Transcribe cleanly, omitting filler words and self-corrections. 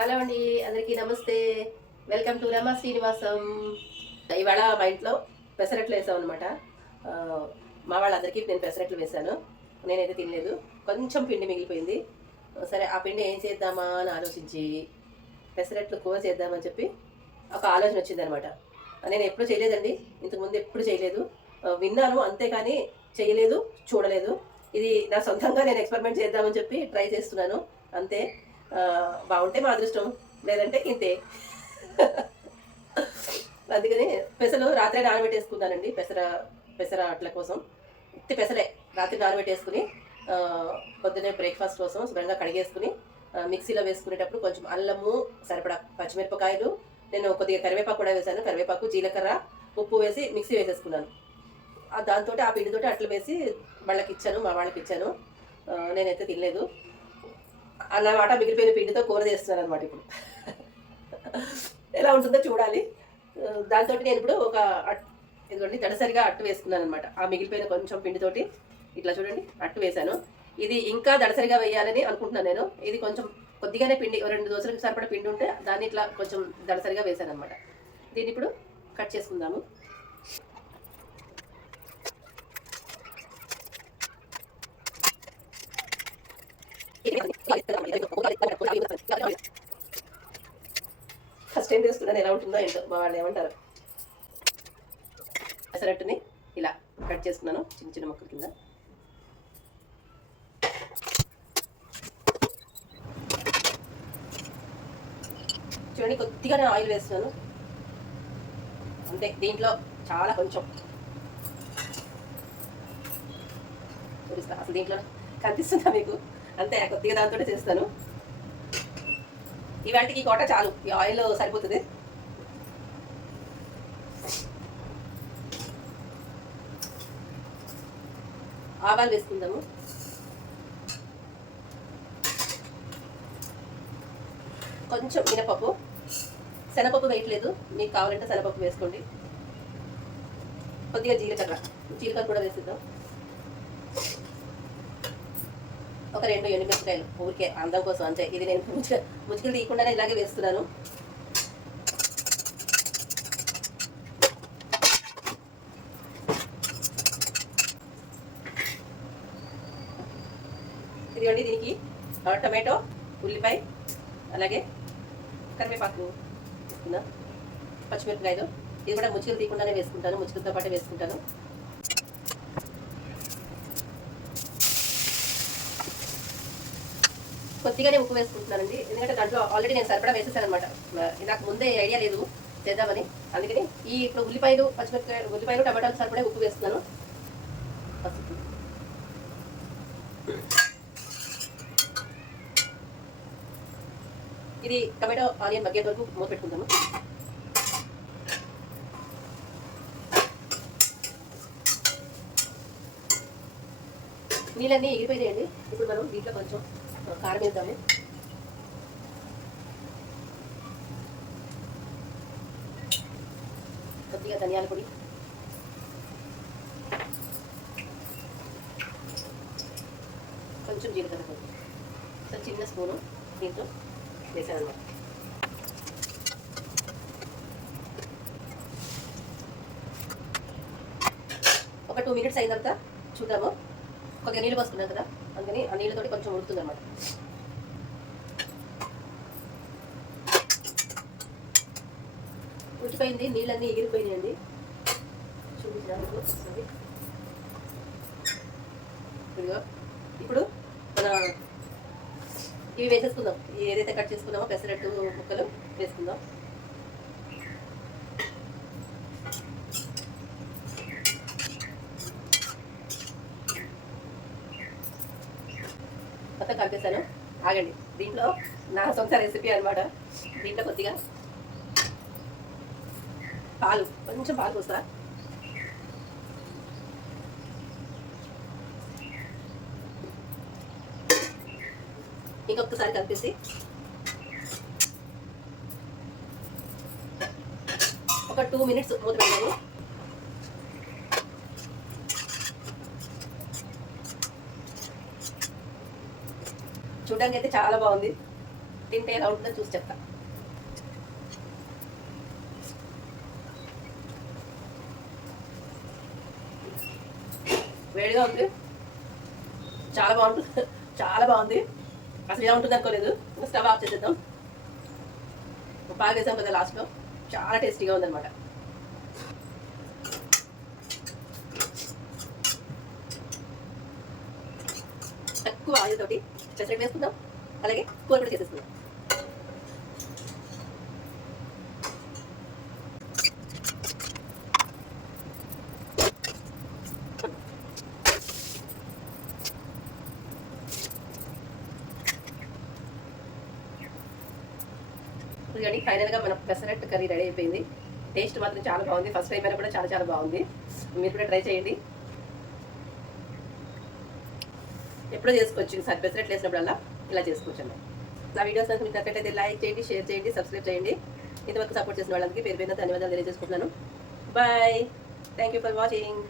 Hello అండి, అందరికీ నమస్తే. వెల్కమ్ టు రమా శ్రీనివాసం. ఇవాళ మా ఇంట్లో పెసరట్లు వేసాం అనమాట. మా వాళ్ళందరికీ నేను పెసరట్లు వేశాను. నేనైతే తినలేదు, కొంచెం పిండి మిగిలిపోయింది. సరే, ఆ పిండి ఏం చేద్దామా అని ఆలోచించి పెసరట్లు కూర చేద్దామని చెప్పి ఒక ఆలోచన వచ్చిందనమాట. నేను ఎప్పుడు చేయలేదండి, ఇంతకుముందు ఎప్పుడు చేయలేదు. విన్నాను అంతేకాని చేయలేదు, చూడలేదు. ఇది నా సొంతంగా నేను ఎక్స్పెరిమెంట్ చేద్దామని చెప్పి ట్రై చేస్తున్నాను అంతే. బాగుంటే మా అదృష్టం, లేదంటే ఇంతే. అందుకని పెసలు రాత్రి నానబెట్టేసుకున్నానండి. పెసర అట్ల కోసం ఉత్తి పెసలే రాత్రి నానబెట్టేసుకుని పొద్దున్నే బ్రేక్ఫాస్ట్ కోసం శుభ్రంగా కడిగేసుకుని మిక్సీలో వేసుకునేటప్పుడు కొంచెం అల్లము, సరిపడా పచ్చిమిరపకాయలు, నేను కొద్దిగా కరివేపాకు కూడా వేసాను. కరివేపాకు, జీలకర్ర, ఉప్పు వేసి మిక్సీ వేసేసుకున్నాను. దాంతో ఆ పిండితోటి అట్లు వేసి వాళ్ళకి ఇచ్చాను, మా వాళ్ళకి ఇచ్చాను. నేనైతే తినలేదు అన్నమాట. మిగిలిపోయిన పిండితో కూర చేస్తున్నాను అనమాట. ఇప్పుడు ఎలా ఉంటుందో చూడాలి. దాంతో నేను ఇప్పుడు ఇదిగోండి దడసరిగా అట్టు వేసుకున్నాను అనమాట. ఆ మిగిలిపోయిన కొంచెం పిండితోటి ఇట్లా చూడండి అట్టు వేసాను. ఇది ఇంకా దడసరిగా వేయాలని అనుకుంటున్నాను నేను. ఇది కొంచెం కొద్దిగానే పిండి, 2 దోశలకు సరిపడా పిండి ఉంటే దాన్ని ఇట్లా కొంచెం దడసరిగా వేసాను అనమాట. దీన్ని ఇప్పుడు కట్ చేసుకుందాము. ఫస్ట్ టైం చేస్తున్నాను, ఎలా ఉంటుందో ఏంటో, మా వాళ్ళు ఏమంటారు. పెసరట్టుని ఇలా కట్ చేసుకున్నాను చిన్న చిన్న ముక్కల కింద. చూడండి, కొద్దిగానే ఆయిల్ వేస్తున్నాను అంతే. దీంట్లో చాలా కొంచెం చూపిస్తా, అసలు దీంట్లో కనిపిస్తుందా మీకు? అంతే, కొద్దిగా దాంతో చేస్తాను. ఇవాటికి కోట చాలు, ఈ ఆయిల్ సరిపోతుంది. ఆవాలు వేసుకుందాము. కొంచెం మినపప్పు, శనగపప్పు వేయట్లేదు, మీకు కావాలంటే శనగపప్పు వేసుకోండి. కొద్దిగా జీలకర్ర కూడా వేసిద్దాం. ఒక 2 ఎండుమిరపకాయలు, ఊరికే అందం కోసం అంతే. ఇది నేను ముచ్చుకలు తీయకుండానే ఇలాగే వేస్తున్నాను. ఇదిగోండి, దీనికి టమాటో, ఉల్లిపాయ, అలాగే కరివేపాకు వేసుకుందాం, పచ్చిమిరపకాయలు. ఇది కూడా ముచ్చుకలు తీయకుండానే వేసుకుంటాను, ముచ్చుకలతో పాటే వేసుకుంటాను. కొద్దిగానే ఉప్పు వేసుకుంటున్నానండి, ఎందుకంటే దాంట్లో ఆల్రెడీ నేను సరిపడా వేసేసాను అనమాట. నాకు ముందే ఐడియా లేదు చేద్దామని. అందుకని ఇప్పుడు ఉల్లిపాయలు టమాటాలు సరిపడే ఉప్పు వేస్తున్నాను. ఇది టమాటో ఆనియన్ మగ్గేంత వరకు మూత పెట్టుకుందాము. నీళ్ళన్నీ ఎగిరిపోయినాయండి. ఇప్పుడు మనం దీంట్లో కొంచెం కారం వేద్దాము. కొద్దిగా ధనియాల పొడి, కొంచెం జీలకర్ర పొడి, చిన్న స్పూను దీంట్లో వేసాను అనమాట. ఒక 2 మినిట్స్ అయిన తర్వాత చూద్దాము. కొద్దిగా నీళ్ళు పోసుకున్నాం కదా, అందుకని ఆ నీళ్ళతోటి కొంచెం ఉడుకుతుంది అనమాట. ఉడికిపోయింది, నీళ్ళన్నీ ఎగిరిపోయినాయండి. చూపించడానికి వస్తుంది. ఇప్పుడు మన ఇవి వేసేసుకుందాం. ఏదైతే కట్ చేసుకున్నామో పెసరట్టు ముక్కలు వేసుకుందాం. మొత్తం కలిపేసాను. ఆగండి, దీంట్లో నా సొంత రెసిపీ అనమాట. దీంట్లో కొద్దిగా కొంచెం పాలు పోస్తా. ఇంకొకసారి కలిపేసి ఒక 2 మినిట్స్ మూత పెడతాము. చూడడానికి అయితే చాలా బాగుంది. తింటే ఎలా ఉంటుందో చూసి చెప్తా. వేడిగా ఉంది, చాలా బాగుంటుంది, చాలా బాగుంది. అసలు ఎలా ఉంటుంది అనుకోలేదు. స్టవ్ ఆఫ్ చేసేద్దాం. బాగా వేసాం కదా లాస్ట్లో, చాలా టేస్టీగా ఉందన్నమాట. తక్కువ ఆయిల్ తోటి పెసరట్టు వేసుకుందాం, అలాగే కూర కూడా చేసేసుకుందాం. కానీ ఫైనల్గా మన పెసరట్టు కర్రీ రెడీ అయిపోయింది. టేస్ట్ మాత్రం చాలా బాగుంది. ఫస్ట్ టైం అయినా కూడా చాలా చాలా బాగుంది. మీరు కూడా ట్రై చేయండి. ఎప్పుడో చేసుకోవచ్చు, సార్ పెసరట్లు వేసినప్పుడల్లా ఇలా చేసుకోవచ్చు అన్నమాట. నా వీడియోస్ మీకు నచ్చినట్లయితే లైక్ చేయండి, షేర్ చేయండి, సబ్స్క్రైబ్ చేయండి. ఇంతవరకు సపోర్ట్ చేసిన వాళ్ళందరికీ పేరు పేరున ధన్యవాదాలు తెలియజేసుకుంటున్నాను. Bye, thank you for watching.